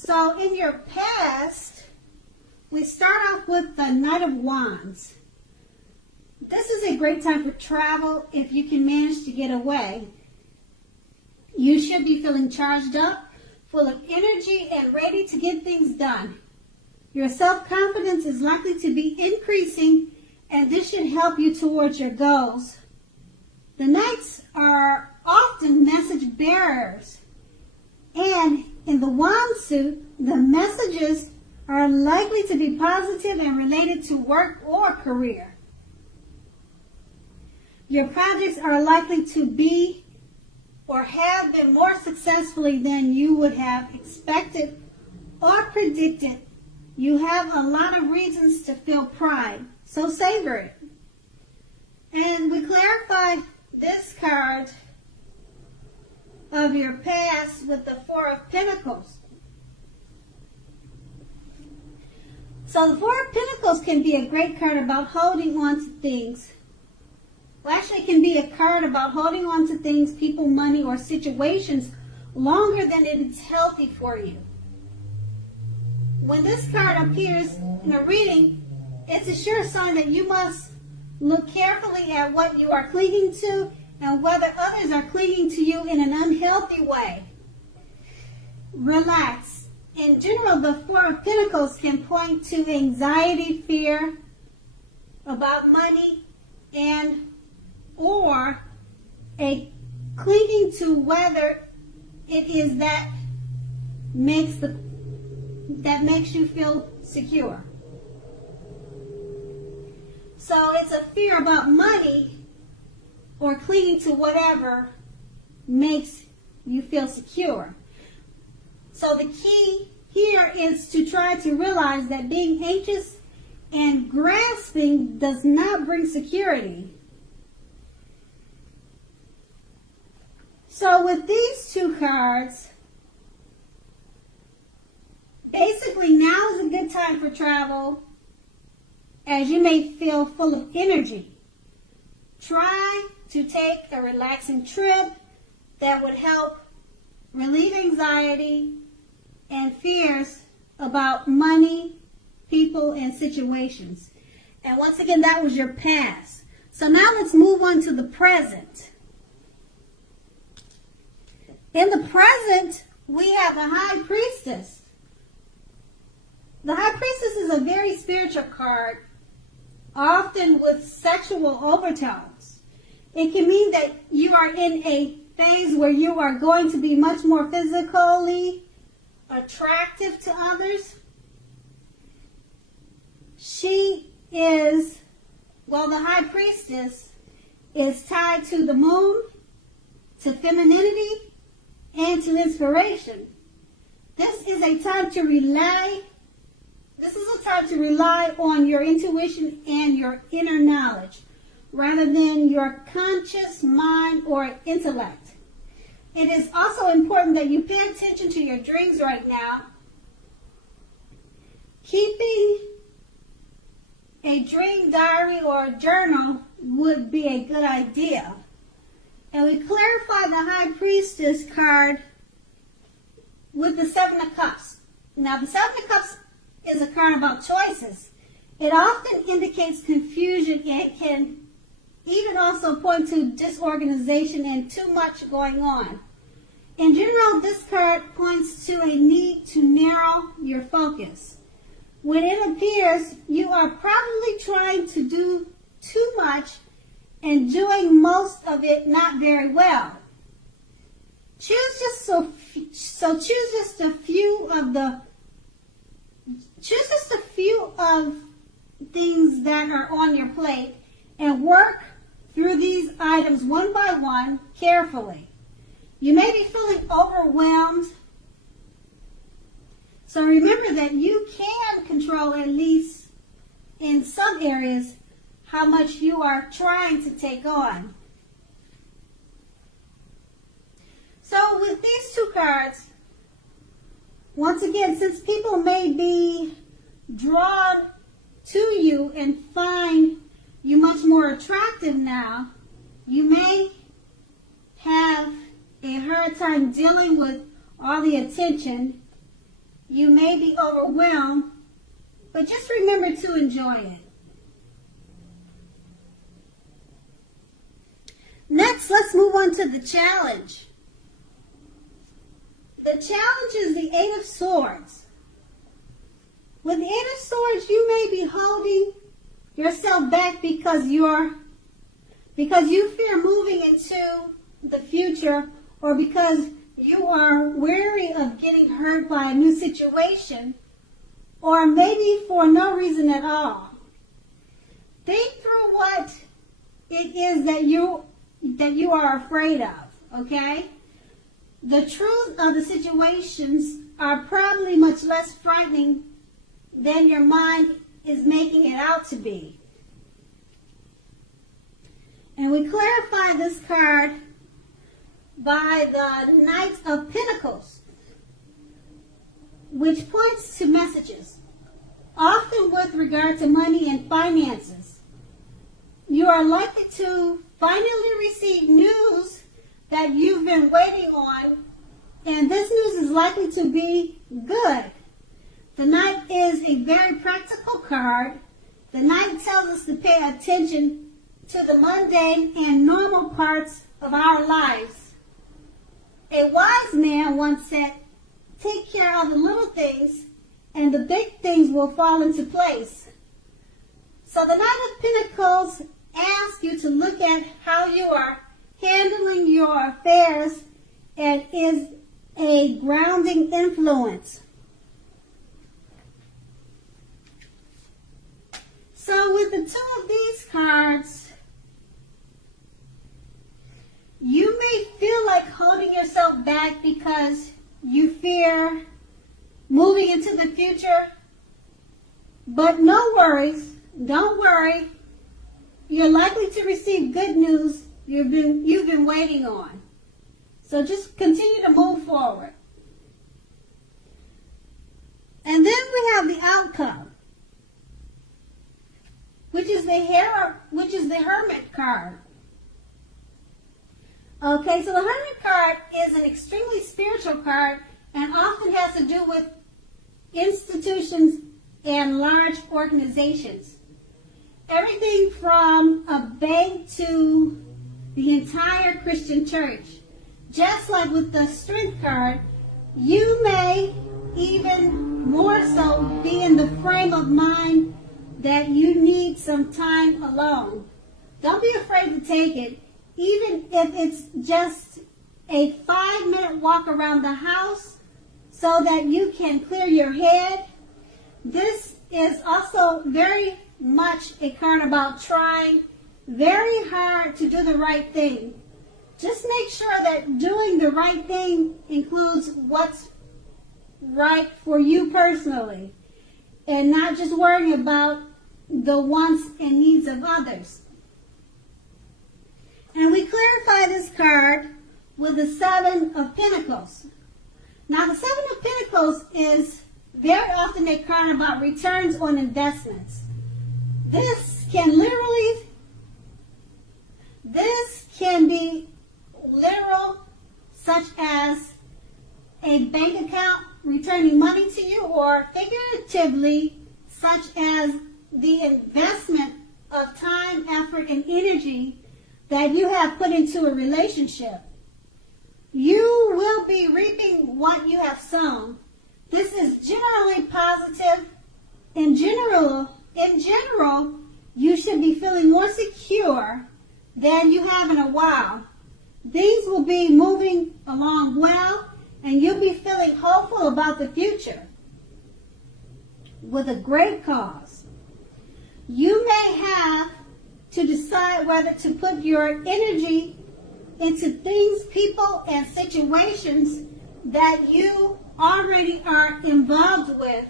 So in your past, we start off with the Knight of Wands. This is a great time for travel if you can manage to get away. You should be feeling charged up, full of energy, and ready to get things done. Your self-confidence is likely to be increasing, and this should help you towards your goals. The Knights are often message bearers, and in the Wand suit, the messages are likely to be positive and related to work or career. Your projects are likely to be or have been more successfully than you would have expected or predicted. You have a lot of reasons to feel pride, so savor it. And we clarify this card of your past with the Four of Pentacles. So the Four of Pentacles can be a great card about holding on to things. Well, actually, it can be a card about holding on to things, people, money, or situations longer than it is healthy for you. When this card appears in a reading, it's a sure sign that you must look carefully at what you are clinging to and whether others are clinging to you in an unhealthy way. Relax. In general, the Four of Pentacles can point to anxiety, fear about money, and or a clinging to whether it is that makes you feel secure. So it's a fear about money or clinging to whatever makes you feel secure. So the key here is to try to realize that being anxious and grasping does not bring security. So with these two cards, basically now is a good time for travel, as you may feel full of energy. Try to take a relaxing trip that would help relieve anxiety and fears about money, people, and situations. And once again, that was your past. So now let's move on to the present. In the present, we have a High Priestess. The High Priestess is a very spiritual card, often with sexual overtones. It can mean that you are in a phase where you are going to be much more physically attractive to others. The High Priestess is tied to the moon, to femininity, and to inspiration. This is a time to rely on your intuition and your inner knowledge, rather than your conscious mind or intellect. It is also important that you pay attention to your dreams right now. Keeping a dream diary or a journal would be a good idea. And we clarify the High Priestess card with the Seven of Cups. Now, the Seven of Cups is a card about choices. It often indicates confusion and can even also point to disorganization and too much going on. In general, this card points to a need to narrow your focus. When it appears, you are probably trying to do too much and doing most of it not very well. Choose just a few of things that are on your plate and work through these items one by one carefully. You may be feeling overwhelmed, so remember that you can control, at least in some areas, how much you are trying to take on. So with these two cards, once again, since people may be drawn to you and find you much more attractive now, you may have a hard time dealing with all the attention You may be overwhelmed, but just remember to enjoy it. Next, let's move on to the challenge. The challenge is the Eight of Swords. With the Eight of Swords, you may be holding yourself back because you fear moving into the future, or because you are wary of getting hurt by a new situation, or maybe for no reason at all. Think through what it is that you are afraid of, okay? The truth of the situations are probably much less frightening than your mind is making it out to be. And we clarify this card by the Knight of Pentacles, which points to messages, often with regard to money and finances. You are likely to finally receive news that you've been waiting on, and this news is likely to be good. The Knight is a very practical card. The Knight tells us to pay attention to the mundane and normal parts of our lives. A wise man once said, "Take care of the little things, and the big things will fall into place." So the Knight of Pentacles asks you to look at how you are handling your affairs and is a grounding influence. So with the two of these cards, you may feel like holding yourself back because you fear moving into the future, but no worries, don't worry. You're likely to receive good news you've been waiting on. So just continue to move forward. And then we have the outcome, which is the Hermit card. Okay, so the Hermit card is an extremely spiritual card and often has to do with institutions and large organizations. Everything from a bank to the entire Christian church. Just like with the Strength card, you may even more so be in the frame of mind that you need some time alone. Don't be afraid to take it, even if it's just a 5-minute walk around the house so that you can clear your head. This is also very much a card about trying very hard to do the right thing. Just make sure that doing the right thing includes what's right for you personally, and not just worrying about the wants and needs of others. And we clarify this card with the Seven of Pentacles. Now, the Seven of Pentacles is very often a card about returns on investments. This can be literal, such as a bank account returning money to you, or figuratively, such as the investment of time, effort, and energy that you have put into a relationship. You will be reaping what you have sown. This is generally positive. In general, you should be feeling more secure than you have in a while. Things will be moving along well, and you'll be feeling hopeful about the future with a great cause. You may have to decide whether to put your energy into things, people, and situations that you already are involved with,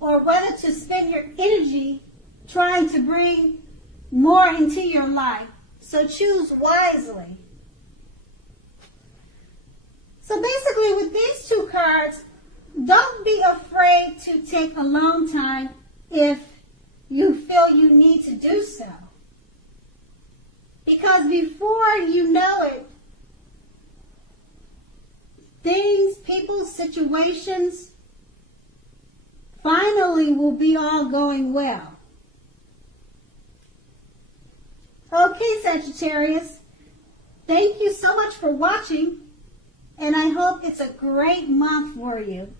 or whether to spend your energy trying to bring more into your life. So choose wisely. So basically, with these two cards, don't be afraid to take alone time if you feel you need to do so. Because before you know it, things, people, situations finally will be all going well. Okay, Sagittarius, thank you so much for watching, and I hope it's a great month for you.